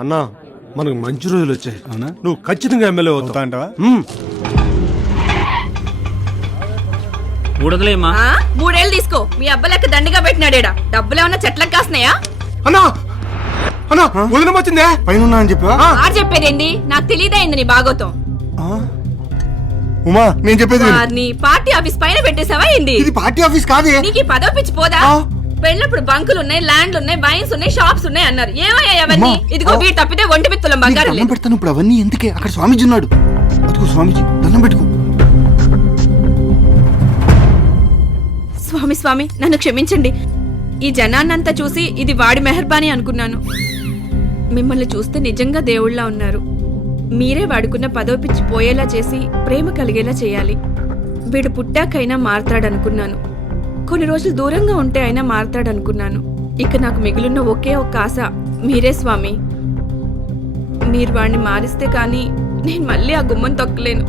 అన్నా మనకు మంచి రోజులు వచ్చాయి. అవునా? నువ్వు ఖచ్చితంగా ఎమ్మెల్యే అవుతావు అంటావా? మూడొందలేమ్మా. 3 ఏళ్ళు తీసుకో. మీ అబ్బలెక్క దండిగా పెట్టినాడేడా. డబ్బులేమన్నా చెట్లకు కాస్తున్నాయా? అన్నా అన్నా వదినం వచ్చిందే పైన అని చెప్పా. ఆరు చెప్పేదేంటి? నాకు తెలియదైంది నీ బాగోతం. ఉమా నేను చెప్పేది విను. నీ పార్టీ ఆఫీస్ పైన పెట్టేసావా ఏంది? ఇది పార్టీ ఆఫీస్ కాదే. నీకు ఈ పదవి పిచ్చి పోదా? పెళ్ళప్పుడు బంకులు ఉన్నాయి, ల్యాండ్లు ఉన్నాయి, వైన్స్ ఉన్నాయి, షాప్స్ ఉన్నాయి అన్నారు. ఏమయ్యా అవన్నీ? ఇదిగో వీడు తప్పితే ఒంటి మిత్తులం బంగారం దండం లేదు. పెడతాను ఇప్పుడు అవన్నీ ఎందుకే? అక్కడ స్వామీజీ ఉన్నాడు. అదిగో స్వామీజీ దండం పెట్టుకో. స్వామి స్వామి నన్ను క్షమించండి. ఈ జనాన్నంతా చూసి ఇది వాడి మెహర్బానీ అనుకున్నాను. మిమ్మల్ని చూస్తే నిజంగా దేవుళ్ళ ఉన్నారు. మీరే వాడుకున్న పదవి పిచ్చి పోయేలా చేసి ప్రేమ కలిగేలా చేయాలి. వీడు పుట్టాకైనా మారతాడనుకున్నాను. కొన్ని రోజులు దూరంగా ఉంటే అయినా మారతాడనుకున్నాను. ఇక నాకు మిగిలిన ఒకే ఒక్క ఆశ మీరే స్వామి. మీరు వాడిని మారిస్తే కానీ నేను మళ్ళీ ఆ గుమ్మం తొక్కలేను.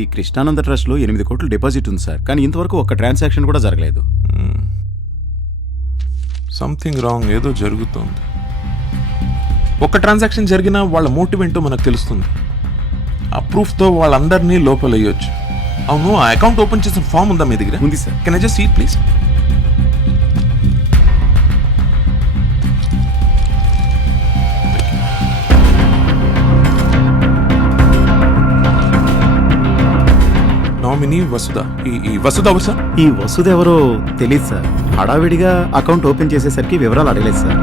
ఈ కృష్ణానంద ట్రస్ట్ లో 8 కోట్లు డిపాజిట్ ఉంది సార్, కానీ ఇంతవరకు ఒక్క ట్రాన్సాక్షన్ కూడా జరగలేదు. సంథింగ్ రాంగ్, ఏదో జరుగుతోంది. ఒక ట్రాన్సాక్షన్ జరిగినా వాళ్ళ మోటివ్ ఏంటో మనకు తెలుస్తుంది. ఆ ప్రూఫ్తో వాళ్ళందరినీ లోపలయ్యొచ్చు. అవును, ఆ అకౌంట్ ఓపెన్ చేసిన ఫామ్ ఉందా మీ దగ్గర? ఉంది sir. Can I just see it please? Nominee Vasudha. ఈ వసుధ ఎవరు సార్? ఈ వసూద్ ఎవరో తెలియదు సార్. హడావిడిగా అకౌంట్ ఓపెన్ చేసేసరికి వివరాలు అడగలేదు సార్.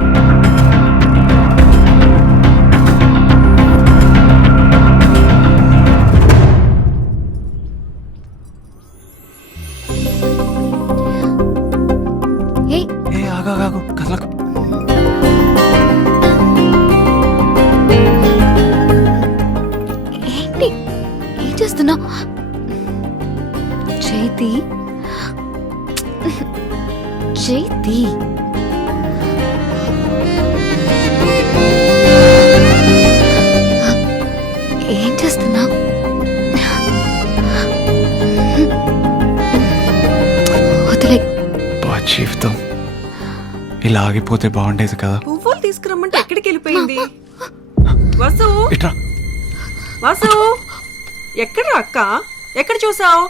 ఏంటి ఏం చేస్తున్నావు? చేతి చేతి ఏం చేస్తున్నావు? వదిలే. జీవితం ఇలా ఆగిపోతే బాగుండేది కదా. పువ్వులు తీసుకురమ్మంటే ఎక్కడికి వెళ్ళిపోయింది? వసు ఇట్రా. వసు ఎక్కడ అక్క? ఎక్కడ చూసావు?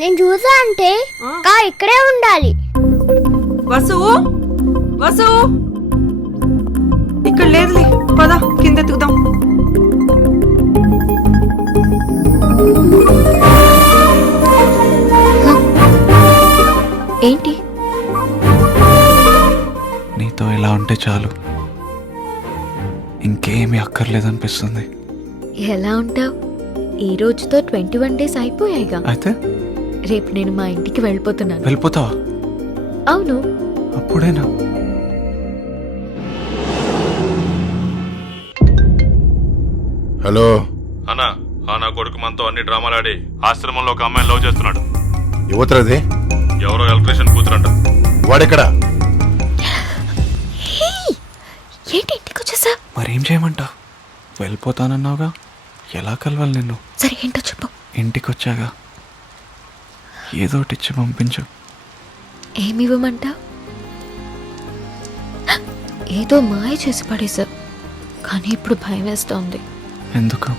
నేను చూసా అంటే ఇక్కడే ఉండాలి. వసు వసు ఇక్కడ లేదులే, పద కింద ఎత్తుకుదాం. ఏంటి? నీతో ఇలా ఉంటే చాలు, ఇంకేమీ అక్కర్లేదనిపిస్తుంది. ఎలా ఉంటావు? ఈ రోజుతో 21 డేస్ అయిపోయాయిగా. అయితే రేపు నేను మా ఇంటికి వెళ్ళిపోతున్నాను. వెళ్ళిపోతావా? అవును. అప్పుడేనా? హలో అన్నా, నా కొడుకు మనతో అన్ని డ్రామాలాడి ఆశ్రమంలో ఒక అమ్మాయిని లవ్ చేస్తున్నాడు. యువతరది ఎవరో ఎలక్ట్రీషియన్ కూతురంట. వాడెక్కడా? ఏంటి ఇంటికి వచ్చేసా? మరేం చేయమంటావు? వెళ్ళిపోతానన్నావుగా, ఎలా కలవాలి నిన్ను? సరే ఏంటో చెప్పు. ఇంటికి వచ్చాగా ఏదో ఒకటి ఇచ్చి పంపించు. ఏమి ఇవ్వమంటావు? ఏదో మాయ చేసి పడేసా, కానీ ఇప్పుడు భయం వేస్తోంది. ఎందుకు?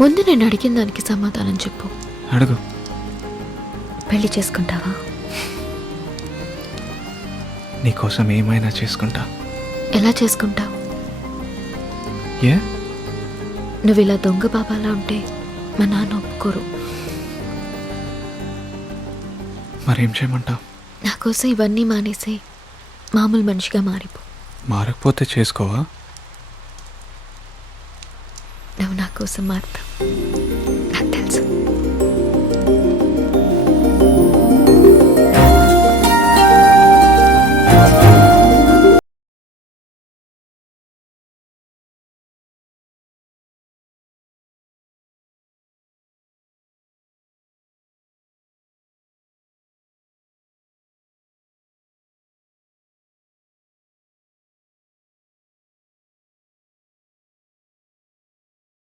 ముందు నేను అడిగిన దానికి సమాధానం చెప్పు. అడుగు. పెళ్లి చేసుకుంటావా? నీకోసం ఏమైనా చేసుకుంటా. ఎలా చేసుకుంటావు? ఏ? నువ్వు ఇలా దొంగ బాబాలా ఉంటే మా నాన్న ఒప్పుకోరు. మరేం చేయమంటావు? నా కోసం ఇవన్నీ మానేసి మామూలు మనిషిగా మారిపో. మారకపోతే చేసుకోవా? నువ్వు నా కోసం మారుతావు.